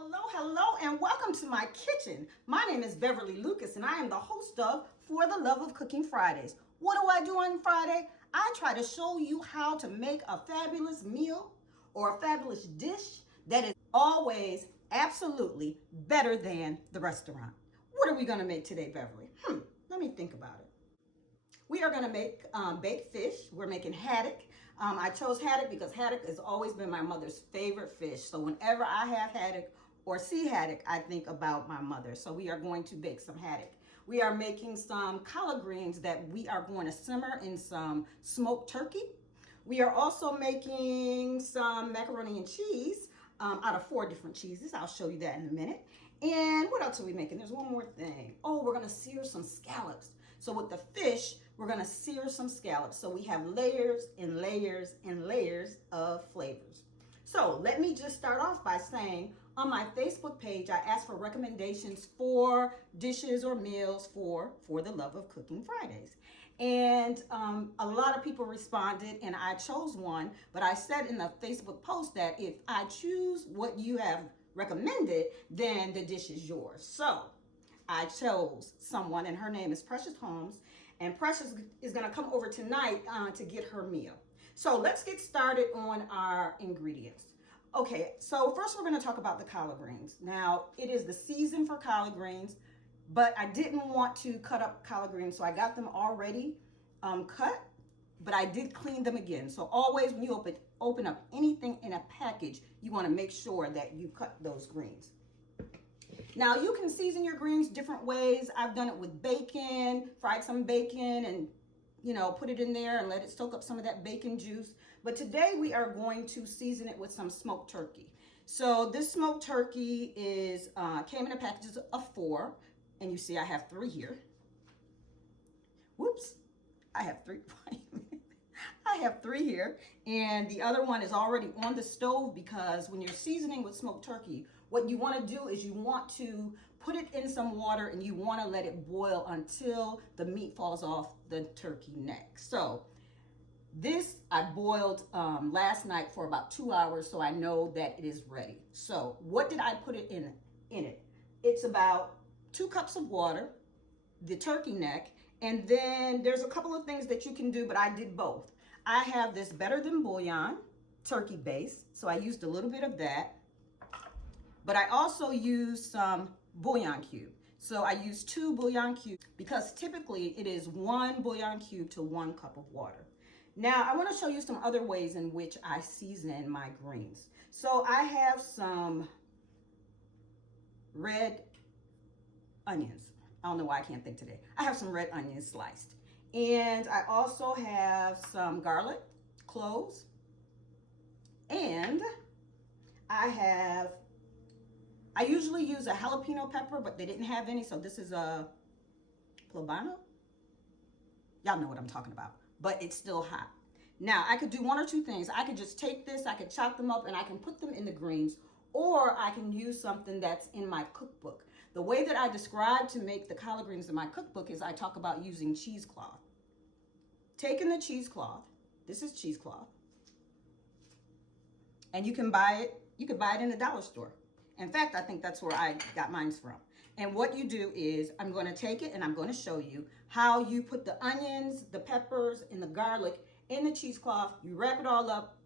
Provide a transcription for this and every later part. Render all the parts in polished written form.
Hello, and welcome to my kitchen. My name is Beverly Lucas, and I am the host of For the Love of Cooking Fridays. What do I do on Friday? I try to show you how to make a fabulous meal or a fabulous dish that is always absolutely better than the restaurant. What are we going to make today, Beverly? Let me think about it. We are going to make baked fish. We're making haddock. I chose haddock because haddock has always been my mother's favorite fish. So whenever I have haddock or see haddock, I think about my mother. So we are going to bake some haddock. We are making some collard greens that we are going to simmer in some smoked turkey. We are also making some macaroni and cheese out of 4 different cheeses. I'll show you that in a minute. And what else are we making? There's one more thing. Oh, we're going to sear some scallops. So with the fish, we're going to sear some scallops. So we have layers and layers and layers of flavors. So let me just start off by saying on my Facebook page, I asked for recommendations for dishes or meals for the Love of Cooking Fridays. And a lot of people responded and I chose one, but I said in the Facebook post that if I choose what you have recommended, then the dish is yours. So I chose someone and her name is Precious Holmes, and Precious is going to come over tonight to get her meal. So let's get started on our ingredients. Okay, so first we're going to talk about the collard greens. Now, it is the season for collard greens, but I didn't want to cut up collard greens, so I got them already cut, but I did clean them again. So always when you open up anything in a package, you want to make sure that you cut those greens. Now you can season your greens different ways. I've done it with bacon, fried some bacon and put it in there and let it soak up some of that bacon juice. But today we are going to season it with some smoked turkey. So this smoked turkey came in a packages of 4, and you see I have 3 here. Whoops, I have 3. I have 3 here, and the other one is already on the stove because when you're seasoning with smoked turkey, what you want to do is you want to put it in some water and you want to let it boil until the meat falls off the turkey neck. So this I boiled last night for about 2 hours, so I know that it is ready. So what did I put it in it? It's about 2 cups of water, the turkey neck, and then there's a couple of things that you can do, but I did both. I have this Better Than Bouillon turkey base, so I used a little bit of that. But I also used some bouillon cube. So I used 2 bouillon cubes because typically it is 1 bouillon cube to 1 cup of water. Now I want to show you some other ways in which I season my greens. So I have some red onions. I don't know why I can't think today. I have some red onions sliced. And I also have some garlic, cloves, and I usually use a jalapeno pepper, but they didn't have any, so this is a poblano. Y'all know what I'm talking about, but it's still hot. Now, I could do 1 or 2 things. I could just take this, I could chop them up, and I can put them in the greens, or I can use something that's in my cookbook. The way that I describe to make the collard greens in my cookbook is I talk about using cheesecloth. Taking the cheesecloth, this is cheesecloth, and you can buy it in the dollar store. In fact, I think that's where I got mine from. And what you do is I'm going to take it and I'm going to show you how you put the onions, the peppers, and the garlic in the cheesecloth. You wrap it all up,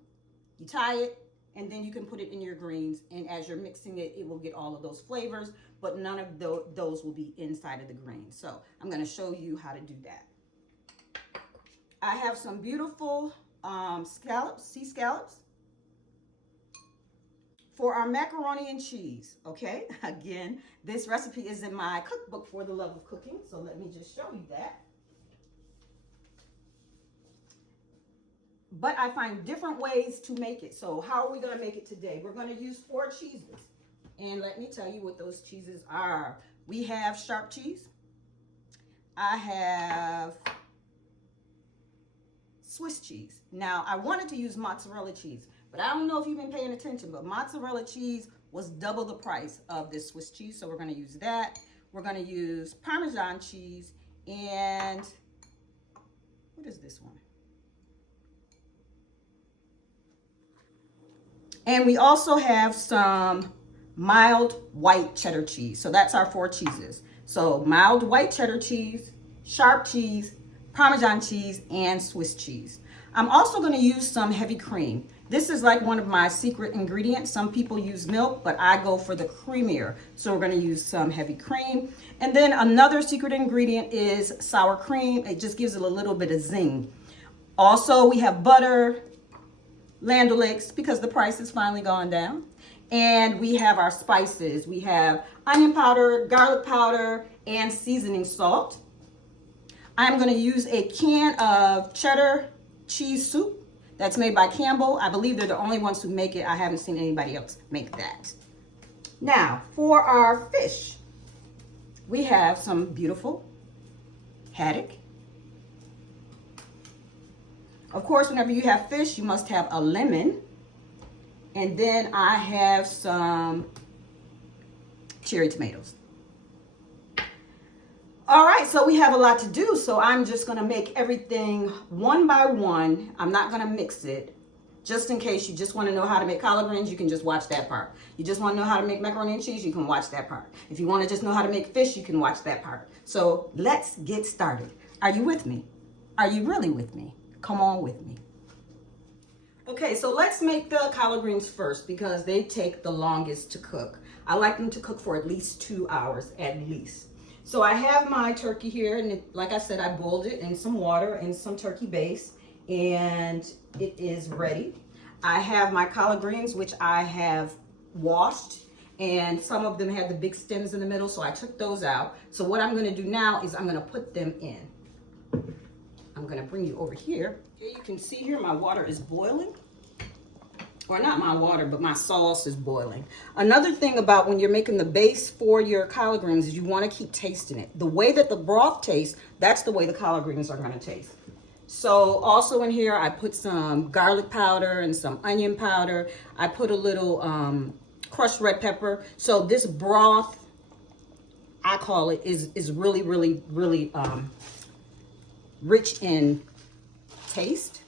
you tie it, and then you can put it in your greens. And as you're mixing it, it will get all of those flavors, but none of those will be inside of the greens. So I'm going to show you how to do that. I have some beautiful scallops, sea scallops. For our macaroni and cheese, okay? Again, this recipe is in my cookbook For the Love of Cooking, so let me just show you that. But I find different ways to make it. So how are we going to make it today? We're going to use 4 cheeses. And let me tell you what those cheeses are. We have sharp cheese. I have Swiss cheese. Now, I wanted to use mozzarella cheese, but I don't know if you've been paying attention, but mozzarella cheese was double the price of this Swiss cheese, so we're going to use that. We're going to use Parmesan cheese, and what is this one? And we also have some mild white cheddar cheese. So that's our 4 cheeses. So mild white cheddar cheese, sharp cheese, Parmesan cheese, and Swiss cheese. I'm also going to use some heavy cream. This is like one of my secret ingredients. Some people use milk, but I go for the creamier. So we're going to use some heavy cream. And then another secret ingredient is sour cream. It just gives it a little bit of zing. Also, we have butter, Land O'Lakes, because the price has finally gone down. And we have our spices. We have onion powder, garlic powder, and seasoning salt. I'm going to use a can of cheddar cheese soup that's made by Campbell. I believe they're the only ones who make it. I haven't seen anybody else make that. Now, for our fish, we have some beautiful haddock. Of course, whenever you have fish, you must have a lemon. And then I have some cherry tomatoes. All right, so we have a lot to do. So I'm just gonna make everything one by one. I'm not gonna mix it. Just in case you just wanna know how to make collard greens, you can just watch that part. You just wanna know how to make macaroni and cheese, you can watch that part. If you wanna just know how to make fish, you can watch that part. So let's get started. Are you with me? Are you really with me? Come on with me. Okay, so let's make the collard greens first because they take the longest to cook. I like them to cook for at least 2 hours, at least. So I have my turkey here, and like I said, I boiled it in some water and some turkey base, and it is ready. I have my collard greens, which I have washed, and some of them had the big stems in the middle, so I took those out. So what I'm gonna do now is I'm gonna put them in. I'm gonna bring you over here. Here you can see here my water is boiling. Or not my water, but my sauce is boiling. Another thing about when you're making the base for your collard greens is you want to keep tasting it. The way that the broth tastes, that's the way the collard greens are going to taste. So also in here, I put some garlic powder and some onion powder. I put a little crushed red pepper. So this broth, I call it, is really, really, really rich in taste.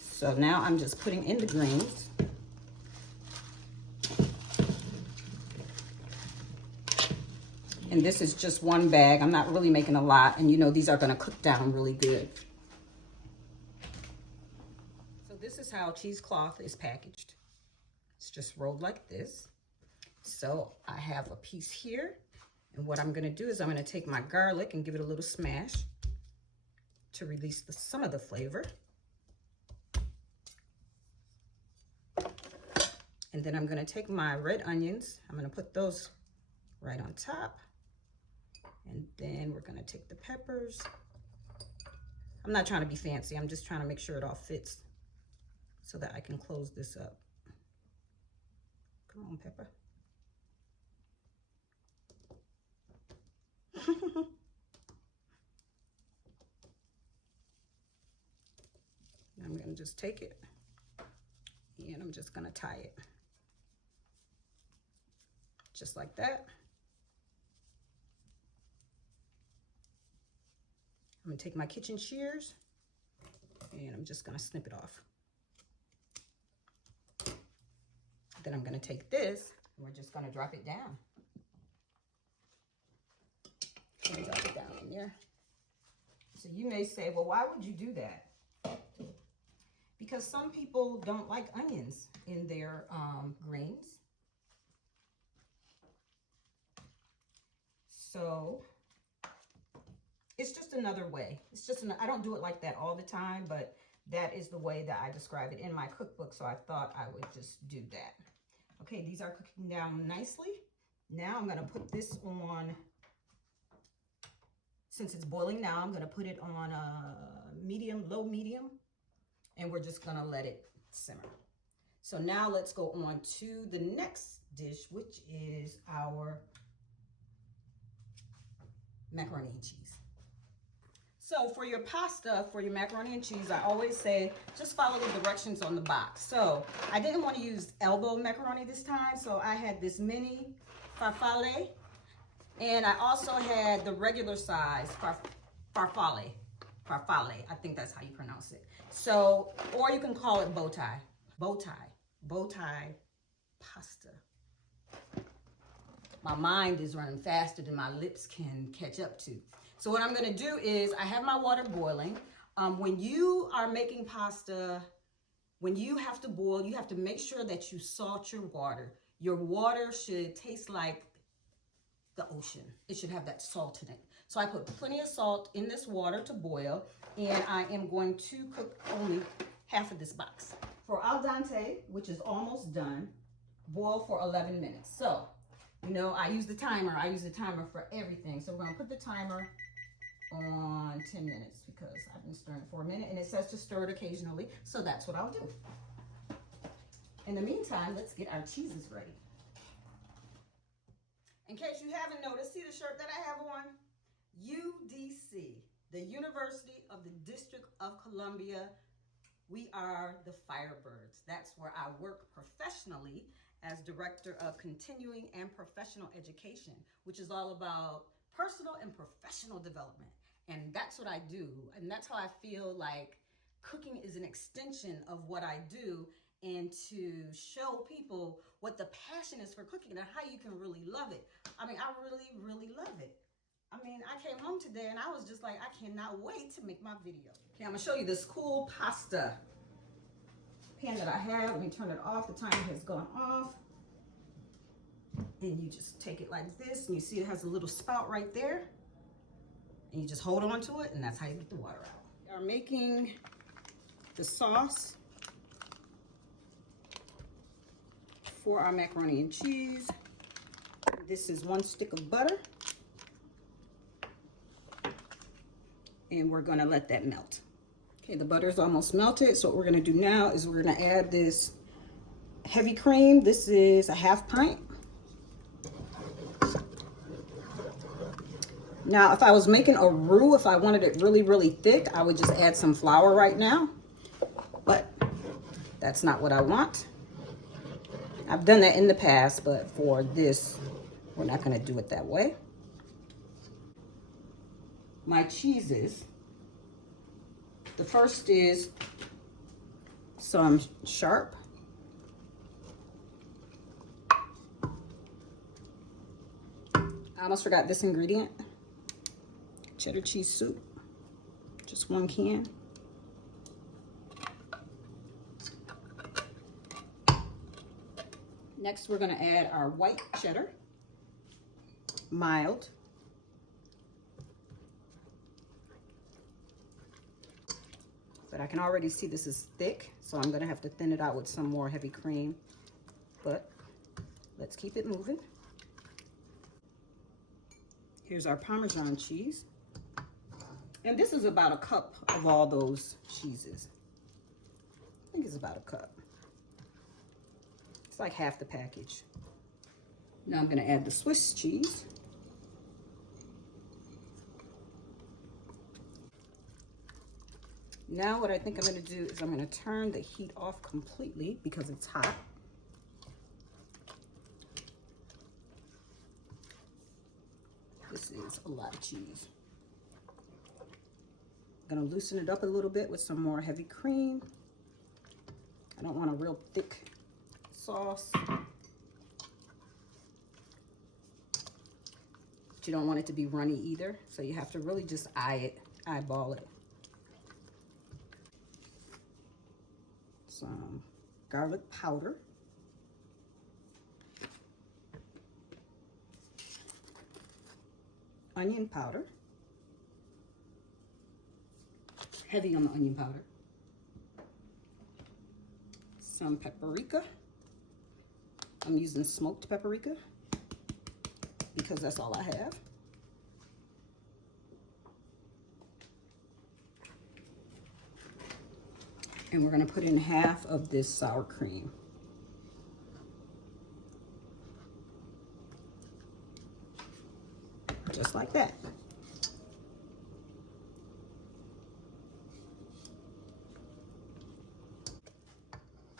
So now I'm just putting in the greens. And this is just one bag. I'm not really making a lot. And you know, these are gonna cook down really good. So this is how cheesecloth is packaged. It's just rolled like this. So I have a piece here. And what I'm gonna do is I'm gonna take my garlic and give it a little smash to release some of the flavor. And then I'm gonna take my red onions. I'm gonna put those right on top. And then we're gonna take the peppers. I'm not trying to be fancy. I'm just trying to make sure it all fits so that I can close this up. Come on, pepper. I'm gonna just take it and I'm just gonna tie it. Just like that. I'm gonna take my kitchen shears and I'm just gonna snip it off. Then I'm gonna take this and we're just gonna drop it down. And drop it down in there. So you may say, well, why would you do that? Because some people don't like onions in their greens. So it's just another way. It's just, I don't do it like that all the time, but that is the way that I describe it in my cookbook. So I thought I would just do that. Okay, these are cooking down nicely. Now I'm gonna put this on, since it's boiling now, I'm gonna put it on a medium, low medium, and we're just gonna let it simmer. So now let's go on to the next dish, which is our macaroni and cheese. So for your pasta, for your macaroni and cheese, I always say, just follow the directions on the box. So I didn't want to use elbow macaroni this time, so I had this mini farfalle, and I also had the regular size farfalle, I think that's how you pronounce it. So, or you can call it bow tie pasta. my mind is running faster than my lips can catch up to. So what I'm gonna do is, I have my water boiling. When you are making pasta, when you have to boil, you have to make sure that you salt your water. Your water should taste like the ocean. It should have that salt in it. So I put plenty of salt in this water to boil, and I am going to cook only half of this box. For al dente, which is almost done, boil for 11 minutes. So, you know, I use the timer. I use the timer for everything. So we're gonna put the timer on 10 minutes because I've been stirring for a minute, and it says to stir it occasionally. So that's what I'll do. In the meantime, let's get our cheeses ready. In case you haven't noticed, see the shirt that I have on? UDC, the University of the District of Columbia. We are the Firebirds. That's where I work professionally as Director of Continuing and Professional Education, which is all about personal and professional development. And that's what I do. And that's how I feel like cooking is an extension of what I do, and to show people what the passion is for cooking and how you can really love it. I mean, I really, really love it. I mean, I came home today and I was just like, I cannot wait to make my video. Okay, I'm gonna show you this cool pasta pan that I have. Let me turn it off. The timer has gone off. And you just take it like this, and you see it has a little spout right there. And you just hold on to it, and that's how you get the water out. We are making the sauce for our macaroni and cheese. This is 1 stick of butter. And we're gonna let that melt. Okay, the butter is almost melted. So what we're gonna do now is we're gonna add this heavy cream. This is a 1/2 pint. Now, if I was making a roux, if I wanted it really, really thick, I would just add some flour right now. But that's not what I want. I've done that in the past, but for this, we're not gonna do it that way. My cheeses. The first is some sharp. I almost forgot this ingredient. Cheddar cheese soup. Just 1 can. Next, we're gonna add our white cheddar. Mild. But I can already see this is thick, so I'm gonna have to thin it out with some more heavy cream. But let's keep it moving. Here's our Parmesan cheese. And this is about 1 cup of all those cheeses. I think it's about 1 cup. It's like half the package. Now I'm gonna add the Swiss cheese. Now what I think I'm gonna do is I'm gonna turn the heat off completely because it's hot. This is a lot of cheese. I'm gonna loosen it up a little bit with some more heavy cream. I don't want a real thick sauce. But you don't want it to be runny either. So you have to really just eyeball it. Some garlic powder. Onion powder. Heavy on the onion powder. Some paprika. I'm using smoked paprika because that's all I have. And we're gonna put in half of this sour cream. Just like that.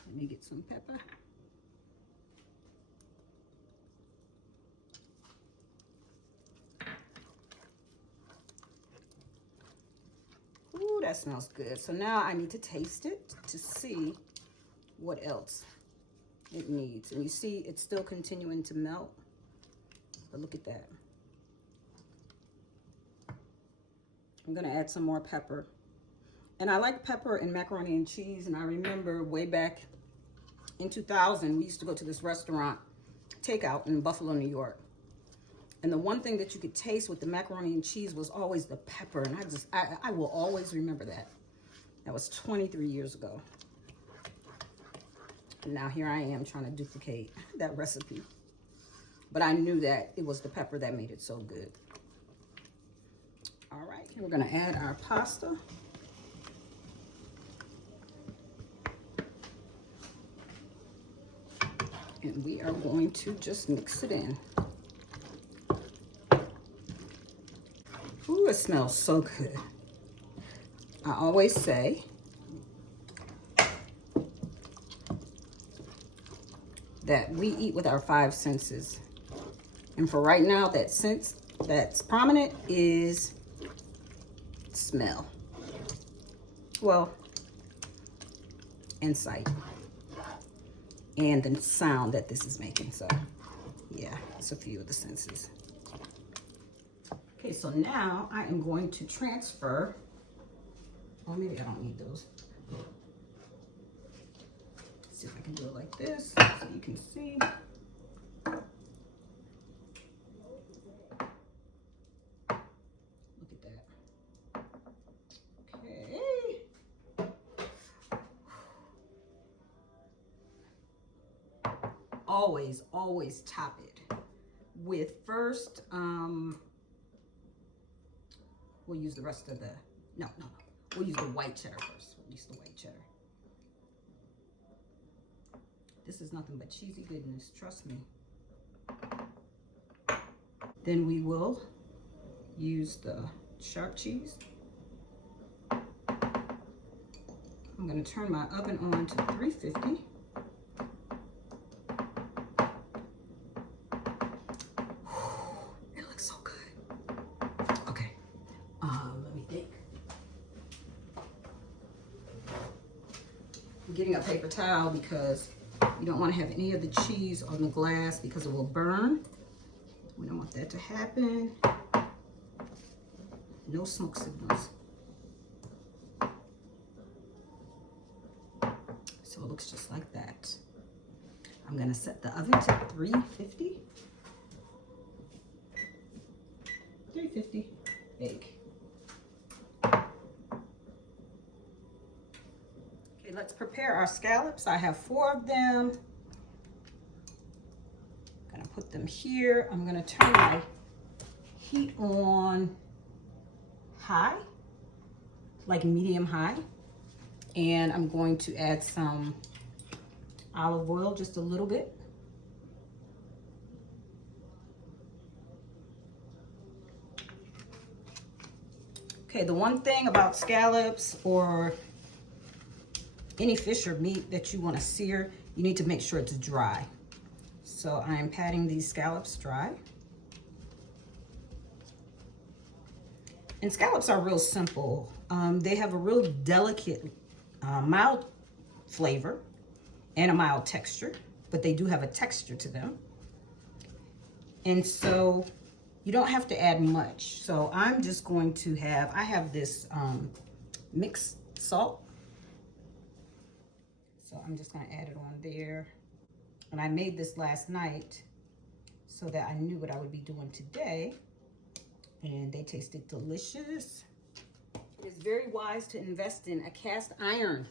Let me get some pepper. Ooh, that smells good. So now I need to taste it to see what else it needs. And you see it's still continuing to melt. But look at that. I'm gonna add some more pepper. And I like pepper in macaroni and cheese, and I remember way back in 2000, we used to go to this restaurant, takeout in Buffalo, New York. And the one thing that you could taste with the macaroni and cheese was always the pepper. And I will always remember that. That was 23 years ago. And now here I am trying to duplicate that recipe. But I knew that it was the pepper that made it so good. All right, we're gonna add our pasta. And we are going to just mix it in. Ooh, it smells so good. I always say that we eat with our 5 senses. And for right now, that sense that's prominent is smell. Well, and sight. And the sound that this is making. So, yeah, it's a few of the senses. Okay, so now I am going to transfer. Oh, maybe I don't need those. Let's see if I can do it like this so you can see. Look at that. Okay. Always top it with first, we'll use the rest of the, no. We'll use the white cheddar first. We'll use the white cheddar. This is nothing but cheesy goodness, trust me. Then we will use the sharp cheese. I'm gonna turn my oven on to 350. It looks so good. Okay, let me think. I'm getting a paper towel because you don't want to have any of the cheese on the glass because it will burn. We don't want that to happen. No smoke signals. So it looks just like that. I'm gonna set the oven to 350. 350, bake. Okay, let's prepare our scallops. I have 4 of them. I'm gonna put them here. I'm gonna turn my heat on high, like medium high. And I'm going to add some olive oil, just a little bit. Okay, the one thing about scallops or any fish or meat that you want to sear, you need to make sure it's dry. So I'm patting these scallops dry. And scallops are real simple. They have a real delicate, mild flavor and a mild texture, but they do have a texture to them. And so you don't have to add much. So I'm just going to have, I have this mixed salt. So I'm just gonna add it on there. And I made this last night so that I knew what I would be doing today. And they tasted delicious. It is very wise to invest in a cast iron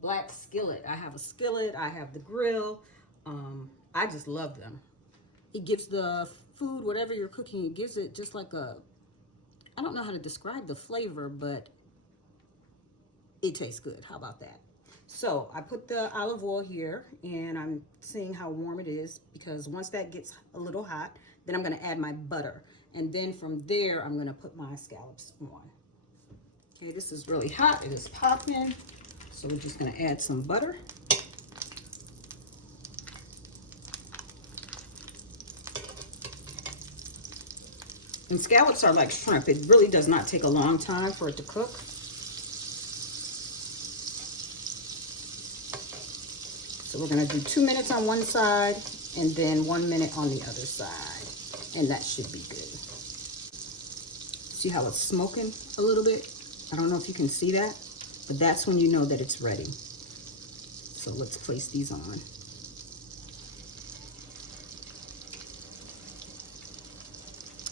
black skillet. I have a skillet, I have the grill. I just love them. It gives the food, whatever you're cooking, it gives it just like a, I don't know how to describe the flavor, but it tastes good. How about that? So I put the olive oil here and I'm seeing how warm it is, because once that gets a little hot, then I'm gonna add my butter. And then from there, I'm gonna put my scallops on. Okay, this is really hot, it is popping. So we're just gonna add some butter. And scallops are like shrimp. It really does not take a long time for it to cook. So we're gonna do 2 minutes on one side and then 1 minute on the other side. And that should be good. See how it's smoking a little bit? I don't know if you can see that, but that's when you know that it's ready. So let's place these on.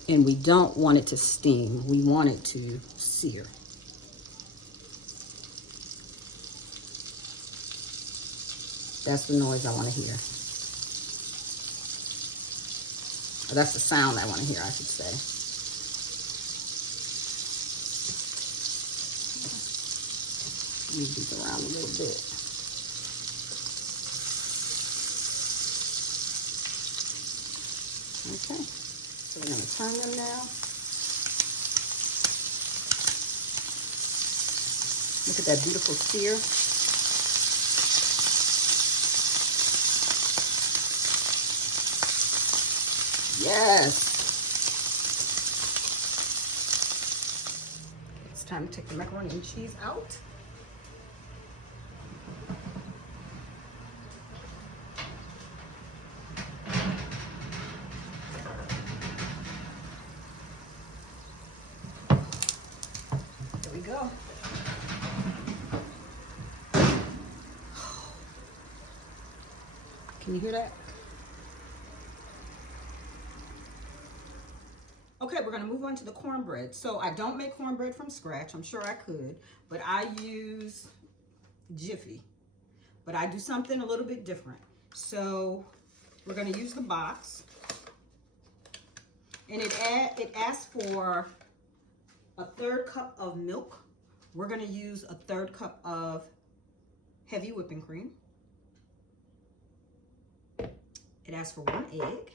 And we don't want it to steam. We want it to sear. That's the noise I want to hear. Or that's the sound I want to hear, I should say. Move these around a little bit. Okay, so we're going to turn them now. Look at that beautiful sear. Yes. It's time to take the macaroni and cheese out. There we go. Can you hear that? Okay, we're gonna move on to the cornbread. So I don't make cornbread from scratch. I'm sure I could, but I use Jiffy. But I do something a little bit different. So we're gonna use the box. And it asks for a 1/3 cup of milk. We're gonna use a 1/3 cup of heavy whipping cream. It asks for 1 egg.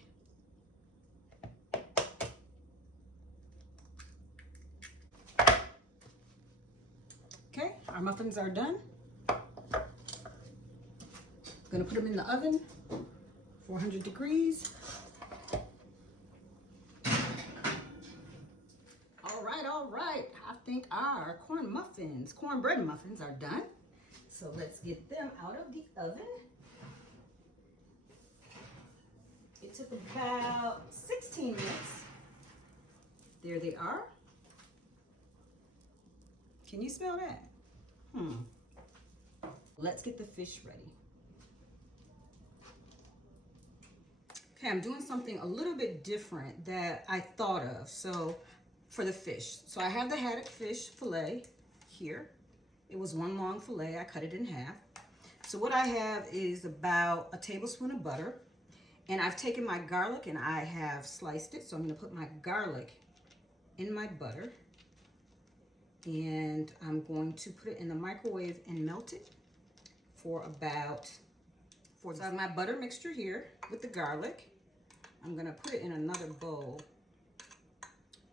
Okay, our muffins are done. Gonna put them in the oven, 400 degrees. All right. I think our cornbread muffins are done. So let's get them out of the oven. It took about 16 minutes. There they are. Can you smell that? Let's get the fish ready. Okay, I'm doing something a little bit different that I thought of. So for the fish. So I have the haddock fish fillet here. It was one long fillet. I cut it in half. So what I have is about a tablespoon of butter. And I've taken my garlic and I have sliced it. So I'm going to put my garlic in my butter. And I'm going to put it in the microwave and melt it for about 40 seconds. So I have my butter mixture here with the garlic. I'm going to put it in another bowl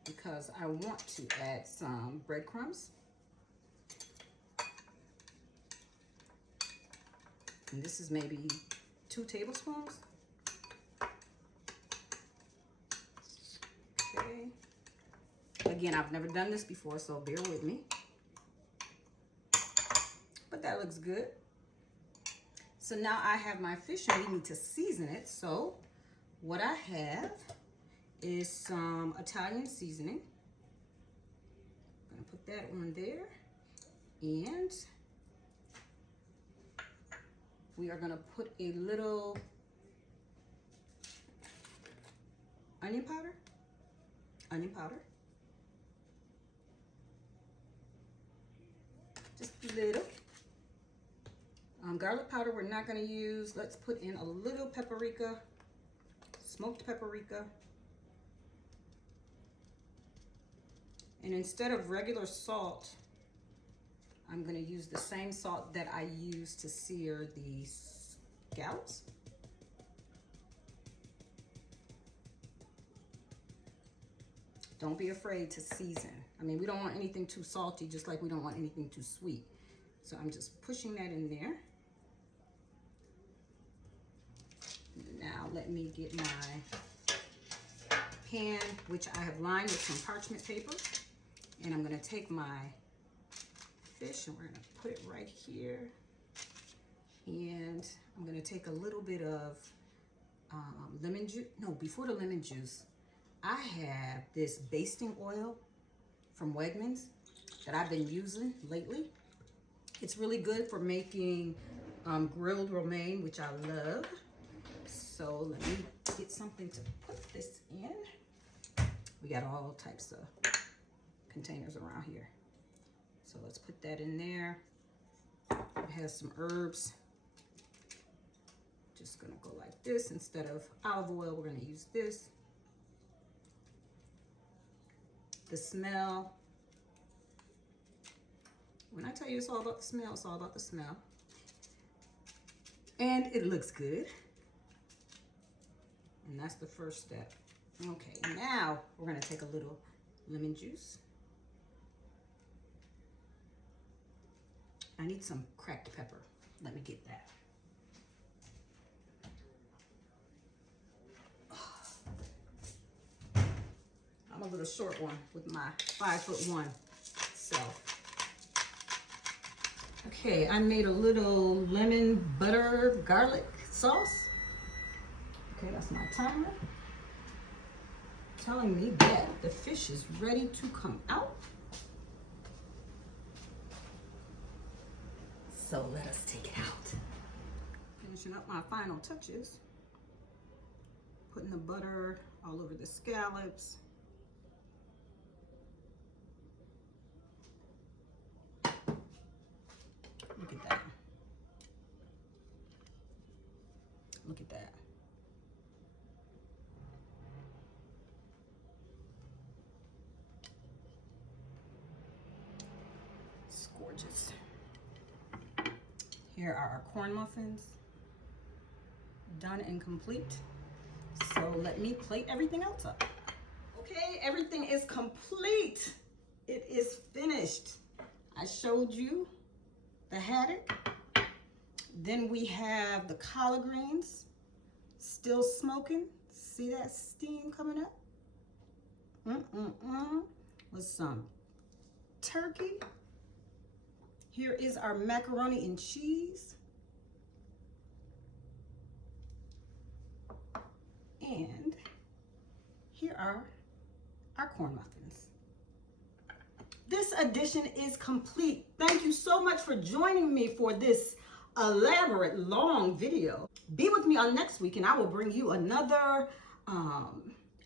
because I want to add some breadcrumbs. And this is maybe 2 tablespoons. Okay. Again, I've never done this before, so bear with me. But that looks good. So now I have my fish and we need to season it. So what I have is some Italian seasoning. I'm gonna put that on there. And we are gonna put a little onion powder. Just a little. Garlic powder we're not gonna use. Let's put in a little paprika, smoked paprika. And instead of regular salt, I'm gonna use the same salt that I use to sear the scallops. Don't be afraid to season. I mean, we don't want anything too salty, just like we don't want anything too sweet. So I'm just pushing that in there. Now let me get my pan, which I have lined with some parchment paper. And I'm gonna take my fish and we're gonna put it right here. And I'm gonna take a little bit of lemon juice. No, before the lemon juice, I have this basting oil from Wegmans that I've been using lately. It's really good for making grilled romaine, which I love. So let me get something to put this in. We got all types of containers around here. So let's put that in there. It has some herbs. Just gonna go like this. Instead of olive oil, we're gonna use this. The smell. When I tell you it's all about the smell, it's all about the smell. And it looks good. And that's the first step. Okay, now we're gonna take a little lemon juice. I need some cracked pepper. Let me get that. I'm a little short one with my 5'1" self. Okay, I made a little lemon butter garlic sauce. Okay, that's my timer. Telling me that the fish is ready to come out. So let us take it out. Finishing up my final touches. Putting the butter all over the scallops. Look at that. Look at that. It's gorgeous. Here are our corn muffins, done and complete. So let me plate everything else up. Okay, everything is complete. It is finished. I showed you the haddock. Then we have the collard greens, still smoking. See that steam coming up? With some turkey. Here is our macaroni and cheese. And here are our corn muffins. This edition is complete. Thank you so much for joining me for this elaborate, long video. Be with me on next week and I will bring you another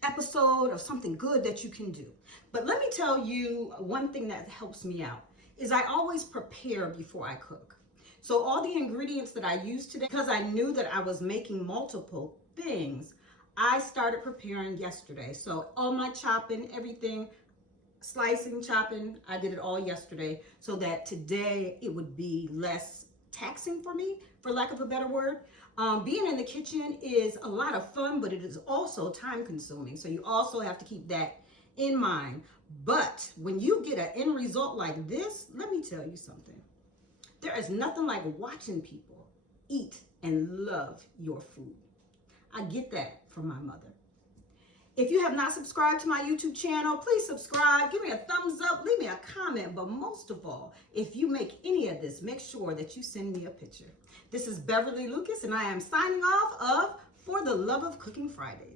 episode of something good that you can do. But let me tell you one thing that helps me out is I always prepare before I cook. So all the ingredients that I used today, because I knew that I was making multiple things, I started preparing yesterday. So all my chopping, everything, slicing, chopping, I did it all yesterday so that today it would be less taxing for me, for lack of a better word. Being in the kitchen is a lot of fun, but it is also time consuming. So you also have to keep that in mind. But when you get an end result like this, let me tell you something. There is nothing like watching people eat and love your food. I get that from my mother. If you have not subscribed to my YouTube channel, please subscribe, give me a thumbs up, leave me a comment, but most of all, if you make any of this, make sure that you send me a picture. This is Beverly Lucas, and I am signing off of For the Love of Cooking Fridays.